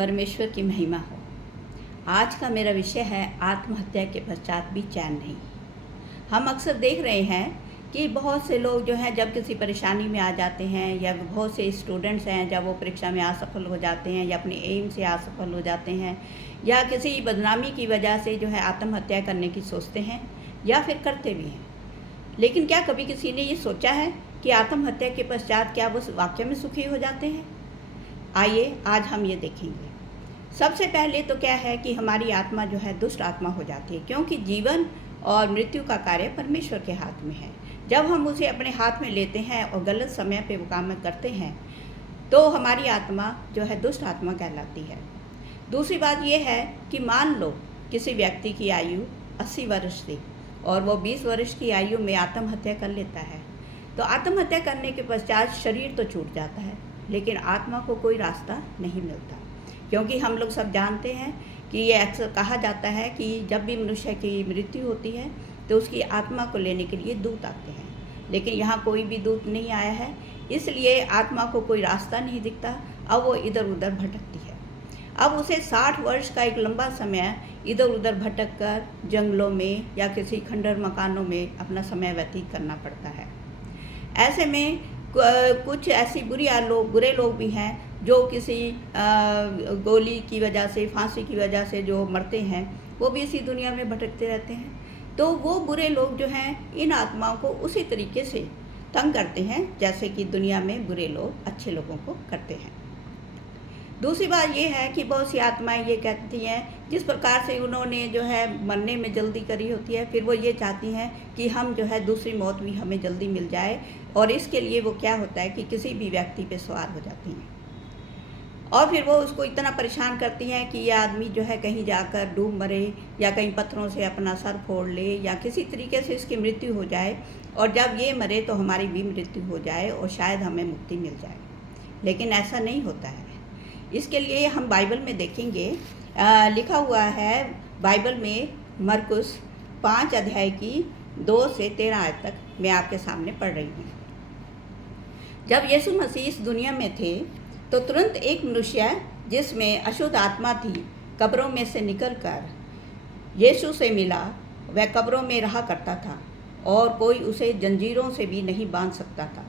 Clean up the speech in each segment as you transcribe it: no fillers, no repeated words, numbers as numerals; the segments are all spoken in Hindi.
परमेश्वर की महिमा हो। आज का मेरा विषय है आत्महत्या के पश्चात भी चैन नहीं। हम अक्सर देख रहे हैं कि बहुत से लोग जो हैं जब किसी परेशानी में आ जाते हैं, या बहुत से स्टूडेंट्स हैं जब वो परीक्षा में असफल हो जाते हैं या अपने एम से असफल हो जाते हैं, या किसी बदनामी की वजह से जो है आत्महत्या करने की सोचते हैं या फिर करते भी हैं। लेकिन क्या कभी किसी ने ये सोचा है कि आत्महत्या के पश्चात क्या वो वाकई में सुखी हो जाते हैं? आइए आज हम ये देखेंगे। सबसे पहले तो क्या है कि हमारी आत्मा जो है दुष्ट आत्मा हो जाती है, क्योंकि जीवन और मृत्यु का कार्य परमेश्वर के हाथ में है। जब हम उसे अपने हाथ में लेते हैं और गलत समय पे वो काम करते हैं तो हमारी आत्मा जो है दुष्ट आत्मा कहलाती है। दूसरी बात यह है कि मान लो किसी व्यक्ति की आयु 80 वर्ष थी और वो 20 वर्ष की आयु में आत्महत्या कर लेता है, तो आत्महत्या करने के पश्चात शरीर तो छूट जाता है लेकिन आत्मा को कोई रास्ता नहीं मिलता। क्योंकि हम लोग सब जानते हैं कि ये अक्सर कहा जाता है कि जब भी मनुष्य की मृत्यु होती है तो उसकी आत्मा को लेने के लिए दूत आते हैं, लेकिन यहाँ कोई भी दूत नहीं आया है, इसलिए आत्मा को कोई रास्ता नहीं दिखता। अब वो इधर उधर भटकती है। अब उसे 60 वर्ष का एक लंबा समय इधर उधर भटक कर जंगलों में या किसी खंडर मकानों में अपना समय व्यतीत करना पड़ता है। ऐसे में कुछ ऐसी बुरे लोग भी हैं जो किसी गोली की वजह से, फांसी की वजह से जो मरते हैं, वो भी इसी दुनिया में भटकते रहते हैं। तो वो बुरे लोग जो हैं इन आत्माओं को उसी तरीके से तंग करते हैं जैसे कि दुनिया में बुरे लोग अच्छे लोगों को करते हैं। दूसरी बात ये है कि बहुत सी आत्माएं ये कहती हैं, जिस प्रकार से उन्होंने जो है मरने में जल्दी करी होती है, फिर वो ये चाहती हैं कि हम जो है दूसरी मौत भी हमें जल्दी मिल जाए, और इसके लिए वो क्या होता है कि किसी भी व्यक्ति पे सवार हो जाती हैं और फिर वो उसको इतना परेशान करती हैं कि ये आदमी जो है कहीं जाकर डूब मरे या कहीं पत्थरों से अपना सर फोड़ ले या किसी तरीके से इसकी मृत्यु हो जाए, और जब ये मरे तो हमारी भी मृत्यु हो जाए और शायद हमें मुक्ति मिल जाए। लेकिन ऐसा नहीं होता है। इसके लिए हम बाइबल में देखेंगे, लिखा हुआ है बाइबल में मरकुस 5 अध्याय की 2 से 13 आयत तक मैं आपके सामने पढ़ रही हूँ। जब यीशु मसीह इस दुनिया में थे तो तुरंत एक मनुष्य जिसमें अशुद्ध आत्मा थी कब्रों में से निकलकर यीशु से मिला। वह कब्रों में रहा करता था और कोई उसे जंजीरों से भी नहीं बांध सकता था।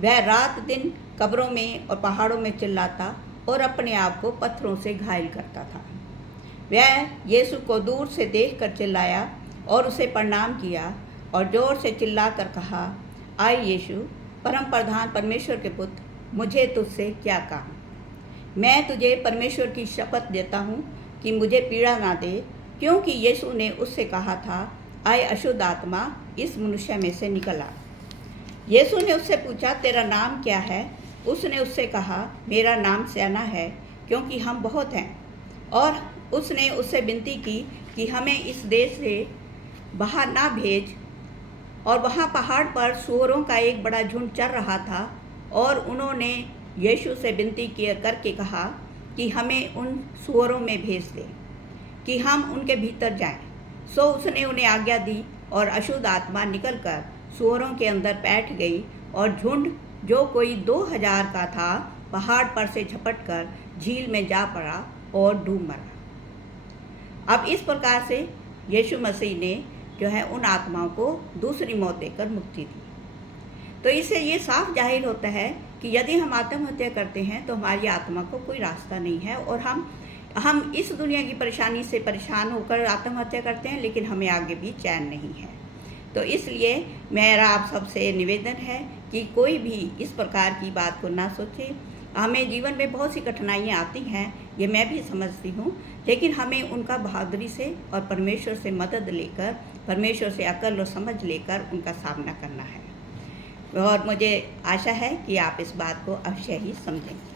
वह रात दिन कब्रों में और पहाड़ों में चिल्लाता और अपने आप को पत्थरों से घायल करता था। वह यीशु को दूर से देखकर चिल्लाया और उसे प्रणाम किया और जोर से चिल्लाकर कहा, आए यीशु, परम प्रधान परमेश्वर के पुत्र, मुझे तुझसे क्या काम? मैं तुझे परमेश्वर की शपथ देता हूँ कि मुझे पीड़ा ना दे। क्योंकि यीशु ने उससे कहा था, आए अशुद्ध आत्मा, इस मनुष्य में से निकल आ। यीशु ने उससे पूछा, तेरा नाम क्या है? उसने उससे कहा, मेरा नाम सैना है, क्योंकि हम बहुत हैं। और उसने उससे विनती की कि हमें इस देश से बाहर ना भेज। और वहाँ पहाड़ पर सूअरों का एक बड़ा झुंड चर रहा था और उन्होंने यीशु से विनती करके कहा कि हमें उन सूअरों में भेज दे कि हम उनके भीतर जाएं। सो उसने उन्हें आज्ञा दी और अशुद्ध आत्मा निकलकर सूअरों के अंदर बैठ गई और झुंड जो कोई 2000 का था पहाड़ पर से झपटकर झील में जा पड़ा और डूब मरा। अब इस प्रकार से यीशु मसीह ने जो है उन आत्माओं को दूसरी मौत देकर मुक्ति दी। तो इससे ये साफ जाहिर होता है कि यदि हम आत्महत्या करते हैं तो हमारी आत्मा को कोई रास्ता नहीं है और हम इस दुनिया की परेशानी से परेशान होकर आत्महत्या करते हैं, लेकिन हमें आगे भी चैन नहीं है। तो इसलिए मेरा आप सबसे निवेदन है कि कोई भी इस प्रकार की बात को ना सोचे। हमें जीवन में बहुत सी कठिनाइयाँ आती हैं, ये मैं भी समझती हूँ, लेकिन हमें उनका बहादुरी से और परमेश्वर से मदद लेकर, परमेश्वर से अकल और समझ लेकर उनका सामना करना है। और मुझे आशा है कि आप इस बात को अवश्य ही समझेंगे।